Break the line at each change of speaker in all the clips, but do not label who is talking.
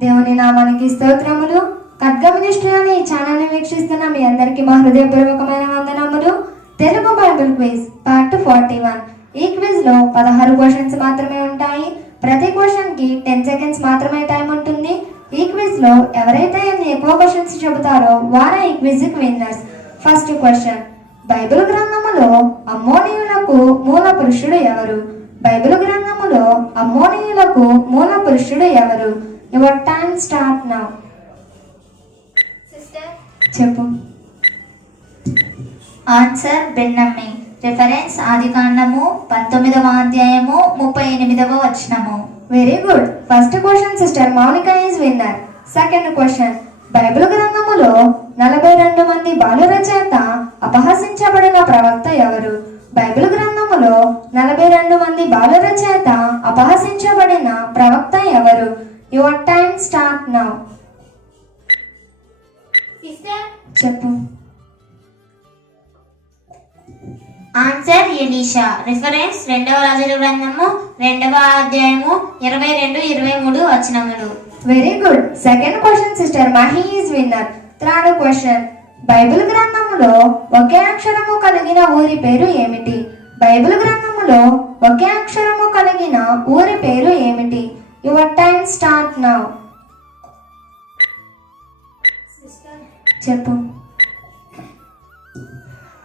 దేవుని నామానికి స్తోత్రములు. ఖడ్గమినిస్ట్రీ అనే ఈ ఛానల్ని వీక్షిస్తున్న మీ అందరికీ మా హృదయపూర్వకమైన వందనములు. Telugu bible quiz part forty one. ఈ క్విజ్లో పదహారు క్వశ్చన్స్ మాత్రమే ఉంటాయి. ప్రతి క్వశ్చన్కి టెన్ సెకండ్స్ మాత్రమే టైం ఉంటుంది. ఈ క్విజ్లో ఎవరైతే ఎన్ని ఎక్కువ క్వశ్చన్స్ చెబుతారో వారే ఈ quiz winners. First question. Bible గ్రంథములో అమ్మోనీయులకు మూల పురుషుడు ఎవరు? బైబిల్ గ్రంథములో అమ్మోనీయులకు మూల పురుషుడు ఎవరు? యువర్ టైం స్టార్ట్ నౌ చెప్పు.
ఆన్సర్ బెన్నమ్మి రిఫరెన్స్ ఆదికాండము పంతొమ్మిదవ అధ్యాయము ముప్పై ఎనిమిదవ వచనము.
Very good first question sister Mounika is winner second question bible గ్రంథములో నలభై రెండు మంది బాలుర చేత అపహసించబడిన ప్రవక్త ఎవరు? బైబిల్ గ్రంథములో నలభై రెండు మంది బాలుర చేత అపహసించబడిన ప్రవక్త ఎవరు? యువర్ టైం స్టార్ట్ నౌ చెప్పు.
ఆన్సర్ ఎలీషా రిఫరెన్స్ రెండవ రాజుల గ్రంథము రెండవ అధ్యాయము ఇరవై రెండు ఇరవై మూడు వచనములు.
Very good second question sister Mahi is winner third question bible గ్రంథములో ఒకే అక్షరము కలిగిన ఊరి పేరు ఏమిటి? బైబిల్ గ్రంథములో ఒకే అక్షరము కలిగిన ఊరి పేరు ఏమిటి? యువర్ టైం స్టార్ట్ నౌ చెప్పు.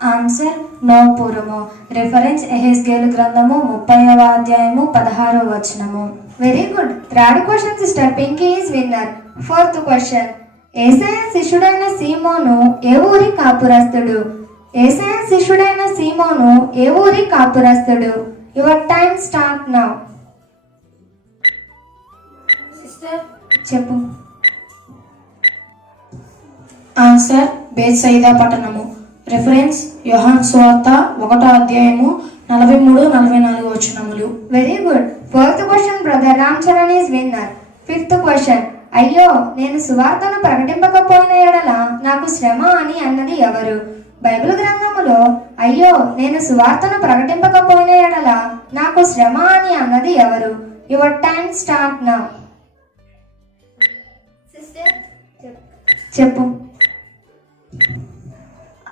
ఆన్సర్ నోపురము రిఫరెన్స్ ఎహెస్గేలు గ్రంథము ముప్పైవ అధ్యాయము పదహారవ వచనము.
Very good third question sister Pinky is winner fourth question ఏసయ శిష్యుడైన సీమోను ఏ ఊరి కాపురస్తుడు? ఏసయ శిష్యుడైన సీమోను ఏ ఊరి కాపురస్తుడు? యువర్ టైం స్టార్ట్ నౌ చెప్పు.
ఆన్సర్ బేత్సైదా పట్టణము. రిఫరెన్స్ యోహాన్ సువార్త ఒకటో అధ్యాయము నలభై మూడు నలభై నాలుగు వచనములు.
Very good fourth question brother Ram Charan is winner fifth question అయ్యో నేను సువార్తను ప్రకటింపకపోయిన ఎడల నాకు శ్రమ అని అన్నది ఎవరు? బైబిల్ గ్రంథములో అయ్యో నేను సువార్తను ప్రకటింపకపోయిన ఎడల నాకు శ్రమ అని అన్నది ఎవరు? యువర్ టైం స్టార్ట్ నా చెప్పు.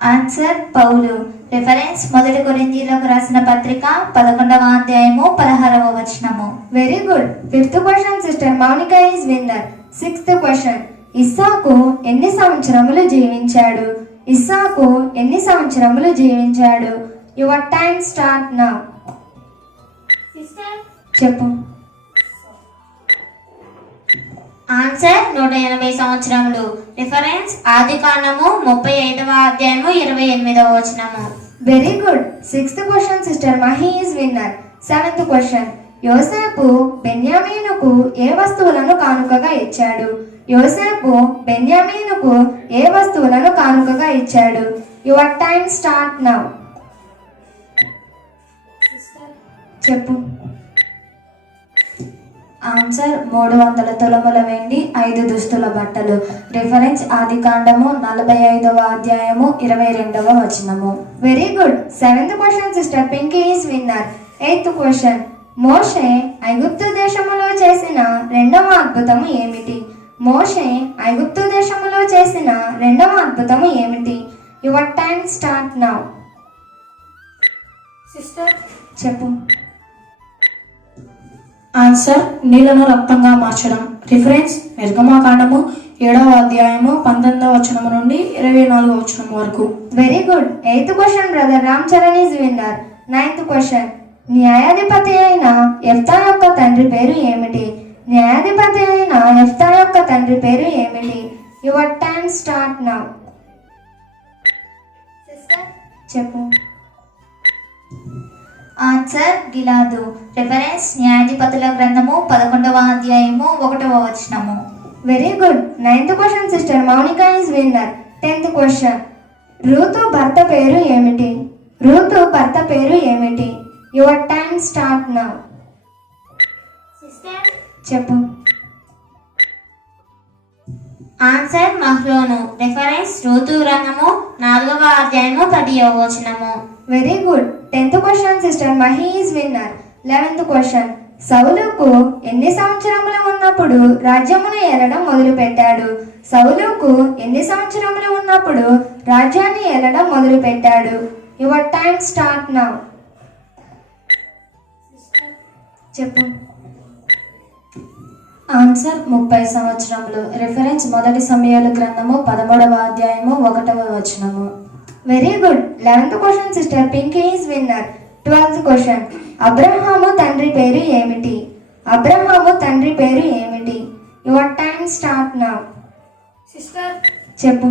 ఆన్సర్ పౌలు రిఫరెన్స్ మొదటి కొరింథీయులకు రాసిన పత్రిక పదకొండవ అధ్యాయము పదహారవ వచనము.
Very good fifth question sister Mounika is winner sixth question ఇస్సాకు ఎన్ని సంవత్సరములు జీవించాడు? ఇస్సాకు ఎన్ని సంవత్సరములు జీవించాడు? యువర్ టైం స్టార్ట్ నౌ చెప్పు.
ఆన్సర్ నూట ఎనభై సంవత్సరములు. రిఫరెన్స్ ఆది కాండము ముప్పై ఐదవ అధ్యాయము ఇరవై ఎనిమిదవ వచనము.
Very good sixth question sister Mahi is winner seventh question యోసేపు బెన్యామీనుకు ఏ వస్తువులను కానుకగా ఇచ్చాడు? యోసేపు బెన్యామీనుకు ఏ వస్తువులను కానుకగా ఇచ్చాడు? యువర్ టైం స్టార్ట్ నౌ చెప్పు.
ఆన్సర్ మూడు వందల తులముల వెండి ఐదు దుస్తుల బట్టలు. రిఫరెన్స్ ఆది కాండము నలభై ఐదవ అధ్యాయము ఇరవై రెండవ వచనము.
Very good seventh question sister Pinky is winner eighth question మోషే ఐగుప్తు దేశములో చేసిన రెండవ అద్భుతము ఏమిటి? మోషే ఐగుప్తు దేశములో చేసిన రెండవ అద్భుతము ఏమిటి? యువర్ టైం స్టార్ట్ నౌ చెప్పు.
ఆన్సర్ నీళ్ళను రక్తంగా మార్చడం. రిఫరెన్స్ నిర్గమాకాండము ఏడవ అధ్యాయము పంతొమ్మిదవ వచనము నుండి ఇరవై నాలుగవ వచనం వరకు.
Very good eighth question brother Ram Charan is winner ninth question న్యాయాధిపతి అయిన ఎఫ్తా యొక్క తండ్రి పేరు ఏమిటి? న్యాయాధిపతి అయిన ఎఫ్తా యొక్క తండ్రి పేరు ఏమిటి? యువర్ టైం స్టార్ట్ నౌ చెప్పు.
ఆన్సర్ గిలాదు. రిఫరెన్స్ న్యాయాధిపతుల గ్రంథము పదకొండవ అధ్యాయము ఒకటవ వచనము.
Very good ninth question sister Mounika is winner tenth question Ruth భర్త పేరు ఏమిటి? రూతు భర్త పేరు ఏమిటి? యువర్ టైం స్టార్ట్ నౌ చెప్పు.
ఆన్సర్ మహ్లోను రిఫరెన్స్ ఋతు గ్రంథము నాలుగవ అధ్యాయము పదియవ వచనము.
Very good tenth question sister Mahi is winner. Eleventh question. సౌలుకు ఎన్ని సంవత్సరములు ఉన్నప్పుడు రాజ్యమును ఏలడం మొదలుపెట్టాడు? సౌలుకు ఎన్ని సంవత్సరములు ఉన్నప్పుడు రాజ్యాన్ని ఏలడం మొదలుపెట్టాడు? యువర్ టైం స్టార్ట్ నౌ చెప్పు.
ఆన్సర్ ముప్పై సంవత్సరములు. రిఫరెన్స్ మొదటి సమయాలు గ్రంథము పదమూడవ అధ్యాయము ఒకటవ వచనము.
Very good eleventh question sister Pinky is winner twelfth question Abraham తండ్రి పేరు ఏమిటి? అబ్రహాము తండ్రి పేరు ఏమిటి? యువర్ టైం స్టార్ట్ నౌ చెప్పు.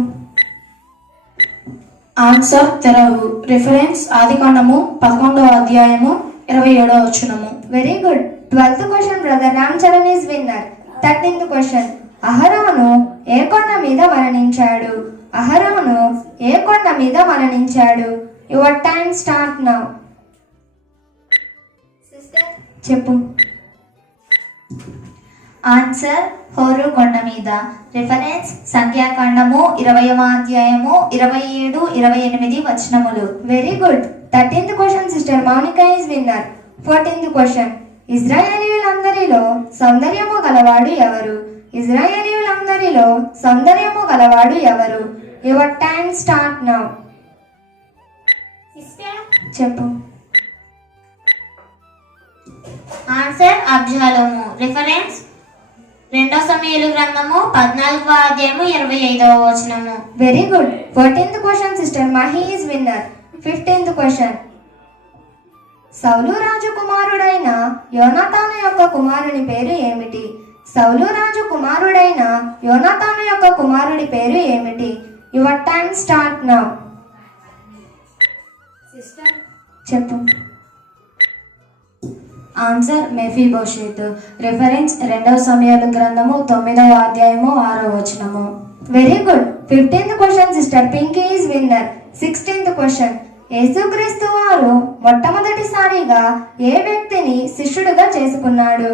ఆన్సర్ తెరవు. రిఫరెన్స్ ఆదికాండము పదకొండవ అధ్యాయము ఇరవై ఏడవ వచనము.
Very good twelfth question brother Ram Charan is winner thirteenth question అహరోను ఏ కొండ మీద మరణించాడు? అహరోను ఏ కొండ మీద మరణించాడు? యువర్ టైం స్టార్ట్ నౌ చెప్పు.
ఆన్సర్ హోరు కొండ మీద. రిఫరెన్స్ సంఖ్యాకాండము ఇరవయవ అధ్యాయము ఇరవై ఏడు ఇరవై ఎనిమిది వచనములు.
Very good thirteenth question sister Mounika is winner fourteenth question ఇజ్రాయేలీయులందరిలో సౌందర్యము గలవాడు ఎవరు? ఇజ్రాయేలీయులందరిలో సౌందర్యము గలవాడు ఎవరు? యువర్ టైం స్టార్ట్ నౌ చెప్పు.
ఆన్సర్ అబ్జాలోము రిఫరెన్స్ రెండో సమయలు గ్రంథము పద్నాలుగవ అధ్యాయము ఇరవై ఐదవ వచనము.
Very good fourteenth question sister Mahi is winner fifteenth question సౌలు రాజు కుమారుడైన యోనాతాను యొక్క కుమారుని పేరు ఏమిటి? సౌలు రాజు కుమారుడైన యోనాతాను యొక్క కుమారుడి పేరు ఏమిటి? యువర్ టైం స్టార్ట్ నౌ చెప్పు.
ఆన్సర్ మెఫీ భవిష్యత్ రిఫరెన్స్ రెండవ సమయాలు గ్రంథము తొమ్మిదవ అధ్యాయము ఆరవ వచనము.
Very good fifteenth question sister Pinky is winner sixteenth question యేసుక్రీస్తు వారు మొట్టమొదటిసారిగా ఏ వ్యక్తిని శిష్యుడిగా చేసుకున్నాడు?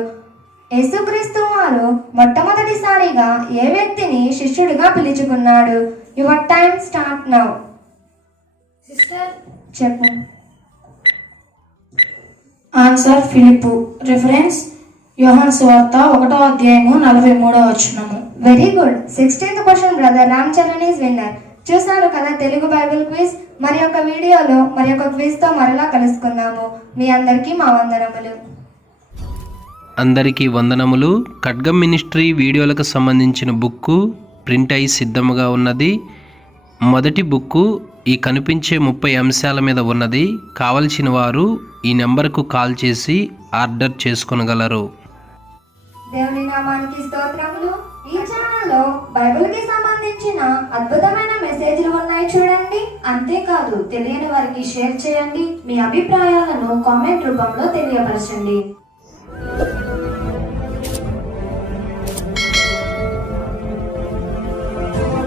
యేసుక్రీస్తు వారు మొట్టమొదటిసారిగా ఏ వ్యక్తిని శిష్యుడిగా పిలుచుకున్నాడు? యువర్ టైం స్టార్ట్ నౌ చెప్పు.
ఆన్సర్ ఫిలిపు రిఫరెన్స్ యోహాన్ సువార్త ఒకటో అధ్యాయము నలభై మూడవ వచనము.
Very good sixteenth question brother Ram Charan is winner చూసారు కదా తెలుగు బైబిల్ క్విజ్ మరి ఒక వీడియోలో మరి ఒక క్విజ్తో మరలా కలుసుకుందాము. మీ అందరికీ మా వందనములు.
అందరికీ వందనములు. ఖడ్గం మినిస్ట్రీ వీడియోలకు సంబంధించిన బుక్కు ప్రింట్ అయి సిద్ధముగా ఉన్నది. మొదటి బుక్కు ఈ కనిపించే ముప్పై అంశాల మీద ఉన్నది. కావలసిన వారు ఈ నెంబర్కు కాల్ చేసి ఆర్డర్ చేసుకొనగలరు.
దేవుని నామానికి స్తోత్రములు. ఈ ఛానల్లో బైబిల్కి సంబంధించిన అద్భుతమైన మెసేజ్లు ఉన్నాయి చూడండి.
అంతేకాదు తెలియని వారికి షేర్ చేయండి. మీ అభిప్రాయాలను కామెంట్ రూపంలో తెలియపరచండి.